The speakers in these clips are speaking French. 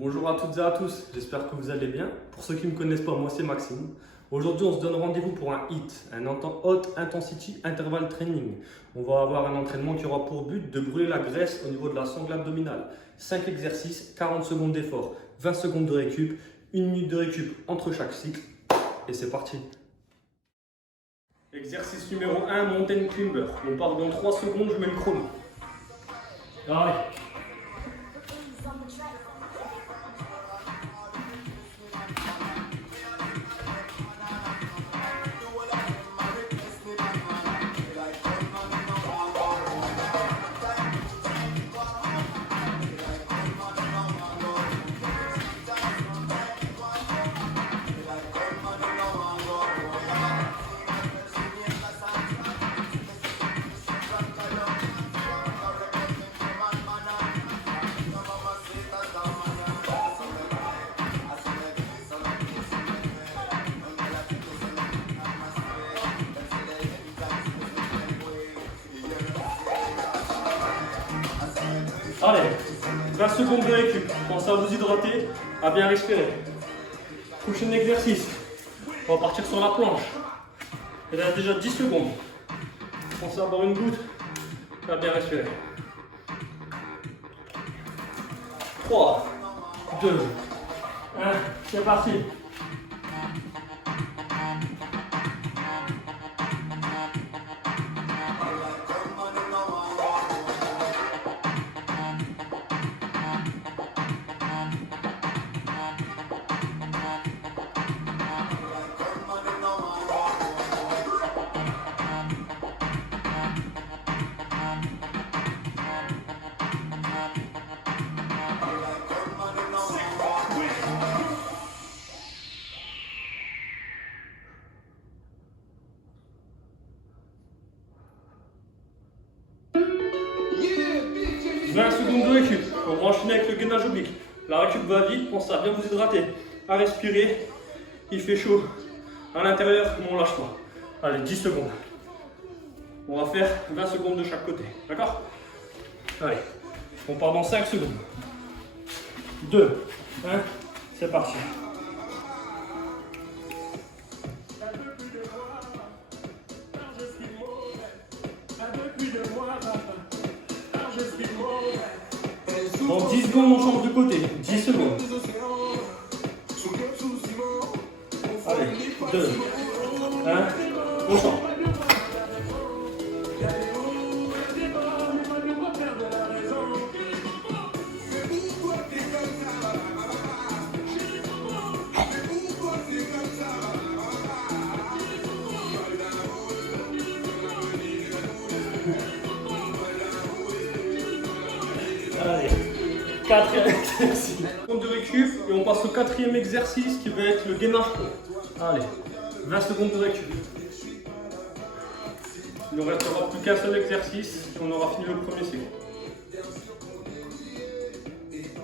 Bonjour à toutes et à tous, j'espère que vous allez bien. Pour ceux qui ne me connaissent pas, moi c'est Maxime. Aujourd'hui, on se donne rendez-vous pour un HIIT, un Haute Intensity Interval Training. On va avoir un entraînement qui aura pour but de brûler la graisse au niveau de la sangle abdominale. 5 exercices, 40 secondes d'effort, 20 secondes de récup, 1 minute de récup entre chaque cycle. Et c'est parti. Exercice numéro 1, Mountain Climber. On part dans 3 secondes, je mets le chrono. Allez. Allez, 20 secondes de récup. Pensez à vous hydrater, à bien respirer. Prochain exercice. On va partir sur la planche. Il reste déjà 10 secondes. Pensez à avoir une goutte et à bien respirer. 3, 2, 1, c'est parti. « 20 secondes de récup. On va enchaîner avec le gainage oblique. La récup va vite, pensez à bien vous hydrater, à respirer. Il fait chaud à l'intérieur, mais on lâche pas. Allez, 10 secondes. On va faire 20 secondes de chaque côté. D'accord? Allez, on part dans 5 secondes. 2, 1, c'est parti. Dans 10 secondes, on change de côté. 10 secondes. Allez, 2, 1, on change. Allez, 4e exercice. De récup et on passe au 4e exercice qui va être le gainage pro. Allez, 20 secondes de récup. Il ne restera plus qu'un seul exercice et on aura fini le premier cycle.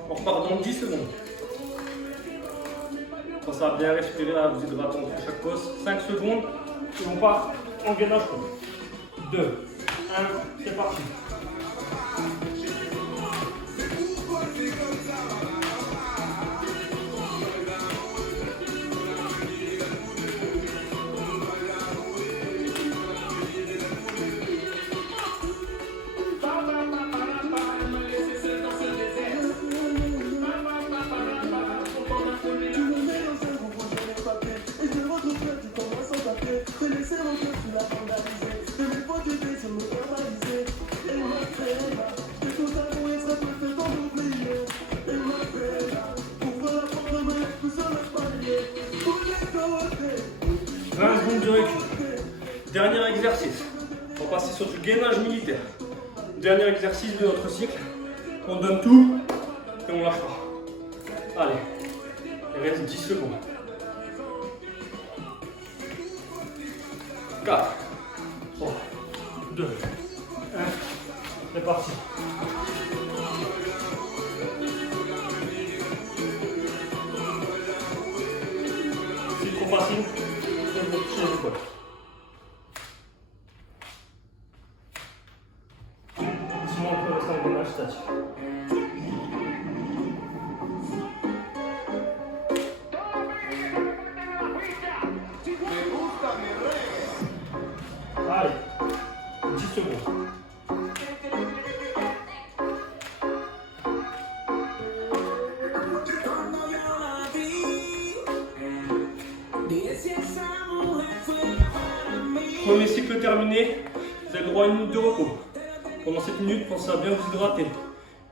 On repart dans 10 secondes. Pensez à bien respirer, à vous hydrater entre chaque pause. 5 secondes et on part en gainage pro. 2, 1, c'est parti. De récup. Dernier exercice. On va passer sur du gainage militaire. Dernier exercice de notre cycle. On donne tout et on lâche pas. Allez, il reste 10 secondes. 4, 3, 2, 1, c'est parti. C'est trop facile. Sinon on peut rester en gainage statique. Premier cycle terminé, vous avez le droit à 1 minute de repos. Pendant cette minute, pensez à bien vous hydrater,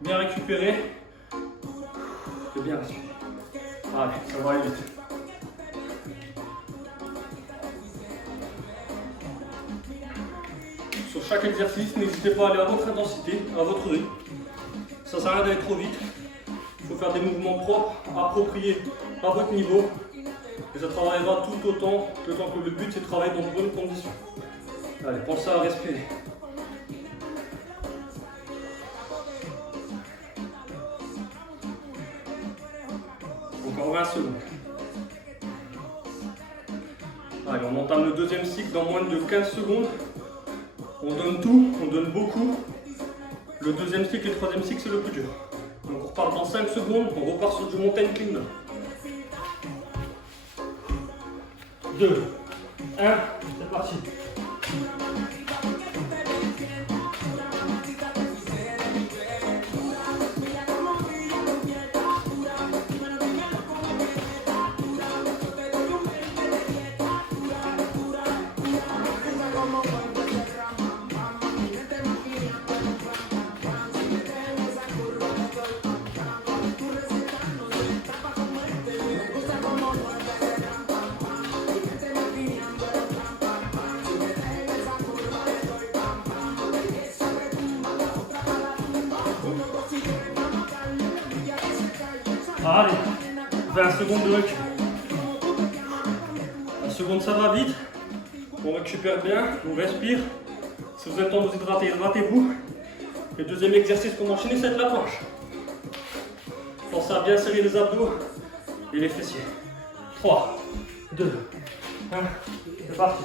bien récupérer et bien respirer. Allez, ça va aller vite. Sur chaque exercice, n'hésitez pas à aller à votre intensité, à votre rythme. Ça ne sert à rien d'aller trop vite. Il faut faire des mouvements propres, appropriés à votre niveau. Et ça travaillera tout autant, le temps que le but c'est de travailler dans de bonnes conditions. Allez, pensez à respirer. Encore 20 secondes. Allez, on entame le deuxième cycle dans moins de 15 secondes. On donne tout, on donne beaucoup. Le deuxième cycle et le troisième cycle, c'est le plus dur. Donc on repart dans 5 secondes, on repart sur du mountain climber. 2, 1, c'est parti. Allez, 20 secondes de recul. La seconde, ça va vite. On récupère bien, on respire. Si vous avez le temps de vous hydrater, hydratez-vous. Le deuxième exercice qu'on enchaîne, c'est la planche. Pensez à bien serrer les abdos et les fessiers. 3, 2, 1, c'est parti.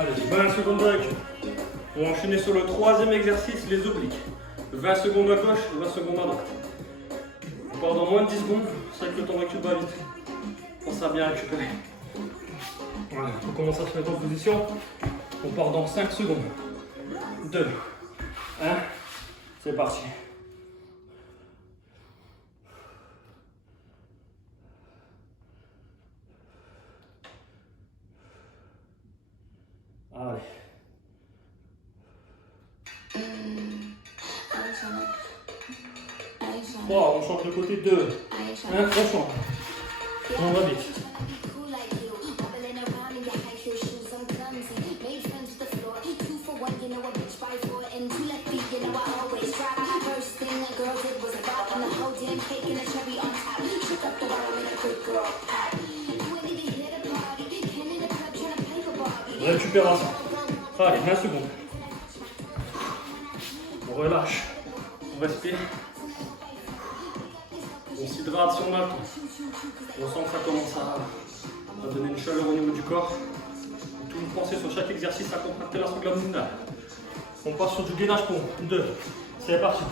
Allez, 20 secondes de recul. On va enchaîner sur le troisième exercice, les obliques. 20 secondes à gauche, 20 secondes à droite. On part dans moins de 10 secondes, c'est vrai que le temps de recul va vite. Pensez à bien récupérer. Voilà, on commence à se mettre en position. On part dans 5 secondes. 2, 1, c'est parti. Allez. 3, on change de côté. 2, 1, on change. On va vite. Récupération. Allez, 20 secondes. On relâche. On respire. On s'hydrate si on a le temps. On sent que ça commence à donner une chaleur au niveau du corps. Toujours penser sur chaque exercice à contracter la sangle abdominale. On passe sur du gainage pour 2. C'est parti.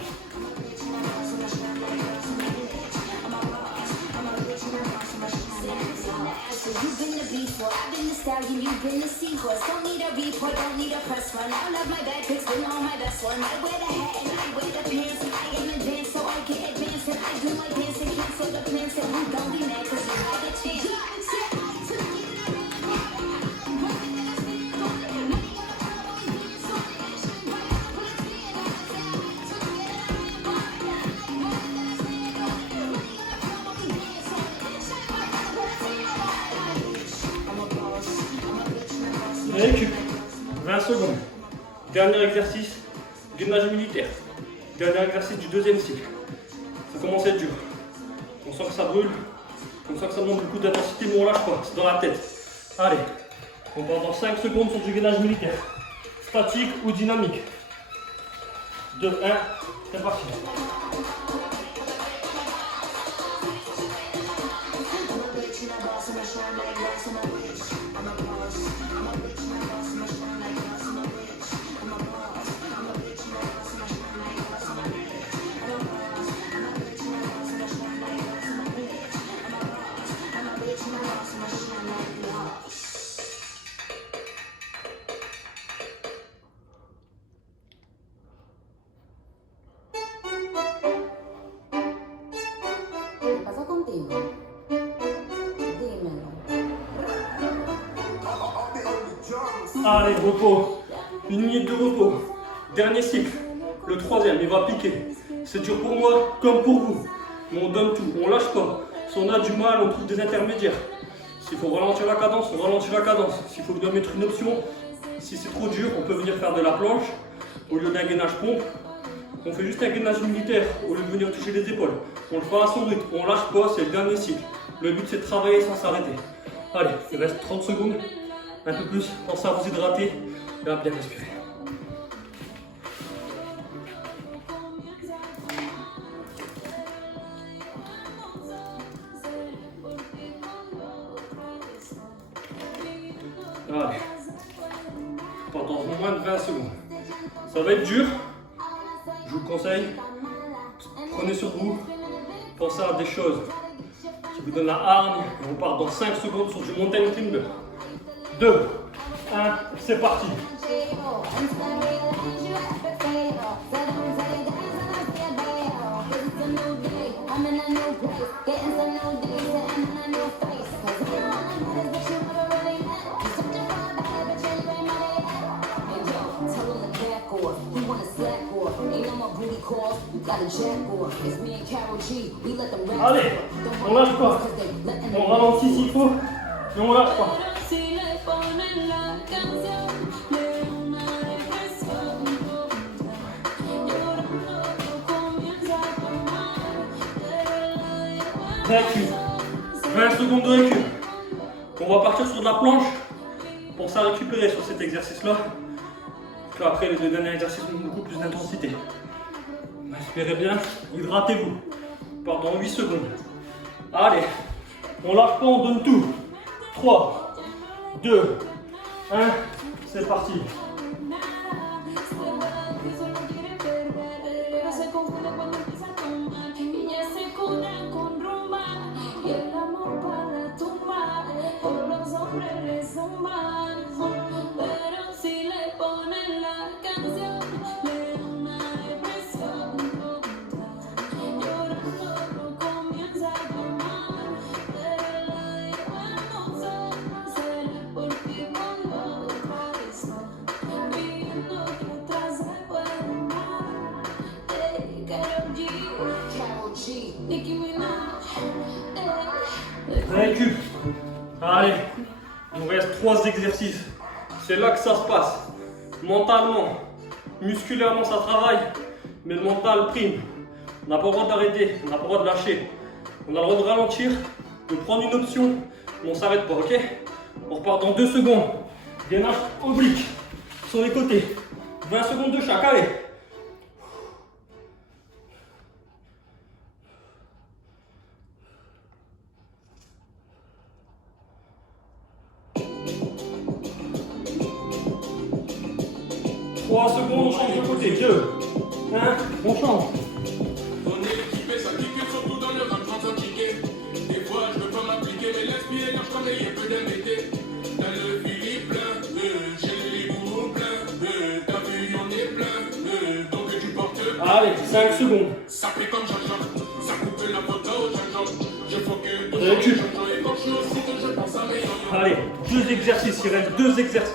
You've been the beast, well, I've been the stallion, you've been the seahorse. Don't need a report, don't need a press run. I love my bad pics, been on my best one. I wear the hat and I wear the pants, and I am advanced, so I get advanced. And I do my dance and cancel the plans, and you don't be mad, cause you had a chance. Récup. 20 secondes. Dernier exercice, gainage militaire. Dernier exercice du deuxième cycle. Ça commence à être dur. On sent que ça brûle. On sent que ça demande beaucoup d'intensité, mais on lâche pas. C'est dans la tête. Allez. On part dans 5 secondes sur du gainage militaire. Statique ou dynamique. 2, 1, c'est parti. Allez, repos. 1 minute de repos. Dernier cycle. Le troisième, il va piquer. C'est dur pour moi comme pour vous. Mais on donne tout, on lâche pas. Si on a du mal, on trouve des intermédiaires. S'il faut ralentir la cadence, on ralentit la cadence. S'il faut bien mettre une option, si c'est trop dur, on peut venir faire de la planche. Au lieu d'un gainage pompe, on fait juste un gainage militaire au lieu de venir toucher les épaules. On le fait à son rythme, on lâche pas, c'est le dernier cycle. Le but c'est de travailler sans s'arrêter. Allez, il reste 30 secondes, un peu plus, pensez à vous hydrater et à bien respirer. Allez, pendant moins de 20 secondes. Ça va être dur, je vous le conseille. Prenez sur vous, pensez à des choses qui vous donnent la hargne. On part dans 5 secondes sur du mountain climber. 2, 1, c'est parti. Allez, on lâche pas. On ralentit s'il faut, mais on lâche pas. Récup. 20 secondes de récup. On va partir sur de la planche pour ça récupérer sur cet exercice-là. Puis après, les deux derniers exercices ont beaucoup plus d'intensité. Respirez bien, hydratez-vous. Pendant 8 secondes. Allez, on lâche pas, on donne tout. 3, 2, 1, c'est parti. Récup. Allez, il nous reste 3 exercices. C'est là que ça se passe. Mentalement, musculairement ça travaille, mais le mental prime. On n'a pas le droit d'arrêter, on n'a pas le droit de lâcher. On a le droit de ralentir, de prendre une option, mais on ne s'arrête pas, ok? On repart dans 2 secondes. Gainage oblique sur les côtés. 20 secondes de chaque, allez. Secondes, on change de côté. 2, 1, on change. On est équipé, ça kick surtout dans le rap, j'entends kicker. Des fois, je veux pas m'appliquer, mais l'inspire, je connais, y'a peu d'embêter. T'as le Philippe plein, j'ai les bourreaux plein, t'as vu, on est plein, donc tu portes. Allez, 5 secondes. Ça fait comme Jean-Jean, ça coupe la photo, Jean-Jean. Je faut que de Récup. et quand je suis aussi, je pense à mes. Allez, 2 exercices, il reste 2 exercices.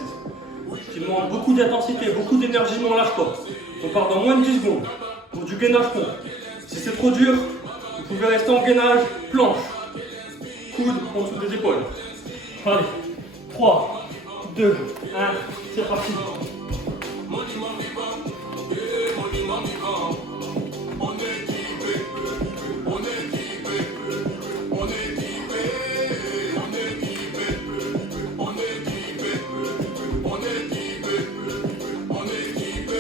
Qui demande beaucoup d'intensité, beaucoup d'énergie, mais on lâche pas. On part dans moins de 10 secondes pour du gainage pompe. Si c'est trop dur, vous pouvez rester en gainage planche. Coude en dessous des épaules. Allez, 3, 2, 1, c'est parti. Monument vivant, monument vivant. On est équipé, on est équipé, on est équipé, on est équipé, on est équipé, on est équipé, on est équipé,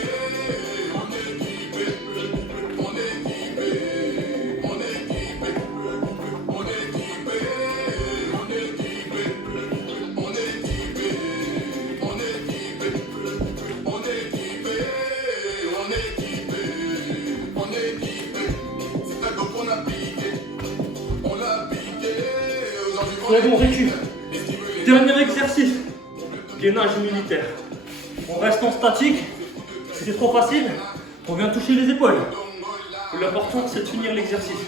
on est équipé, on est équipé. Très bon, récup. Dernier exercice. Gainage militaire. On reste en statique. Si c'est trop facile, on vient toucher les épaules. L'important, c'est de finir l'exercice.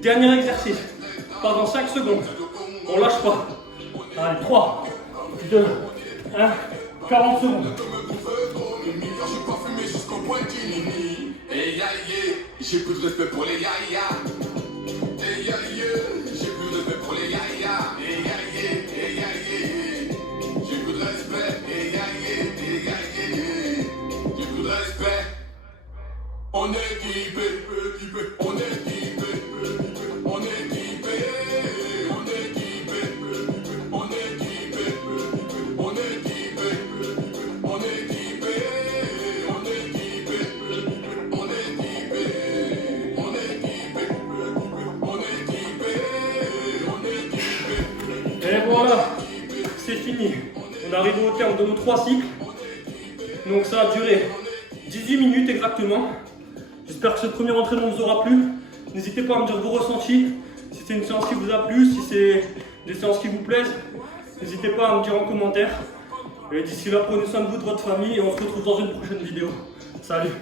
Dernier exercice. Pendant 5 secondes. On lâche pas. Allez, 3, 2, 1. 40 secondes. J'ai pas fumé jusqu'au point du nini. Hey ya yeah, j'ai plus de respect pour les ya ya. Hey ya yeah, j'ai plus de respect pour les ya ya. Hey ya yeah, hey ya yeah. J'ai plus de respect. Hey ya yeah, hey ya yeah. J'ai plus de respect. On est équipé, on est équipé, on est équipé, on est équipé, on est équipé, on est équipé, on est équipé, on est équipé, on est équipé, on est équipé, on est équipé, on est équipé. Et voilà, c'est fini. On arrive au terme de nos 3 cycles. Donc ça a duré 18 minutes exactement. J'espère que ce premier entraînement vous aura plu. N'hésitez pas à me dire vos ressentis. Si c'est une séance qui vous a plu, si c'est des séances qui vous plaisent, n'hésitez pas à me dire en commentaire. Et d'ici là, prenez soin de vous, de votre famille, et on se retrouve dans une prochaine vidéo. Salut!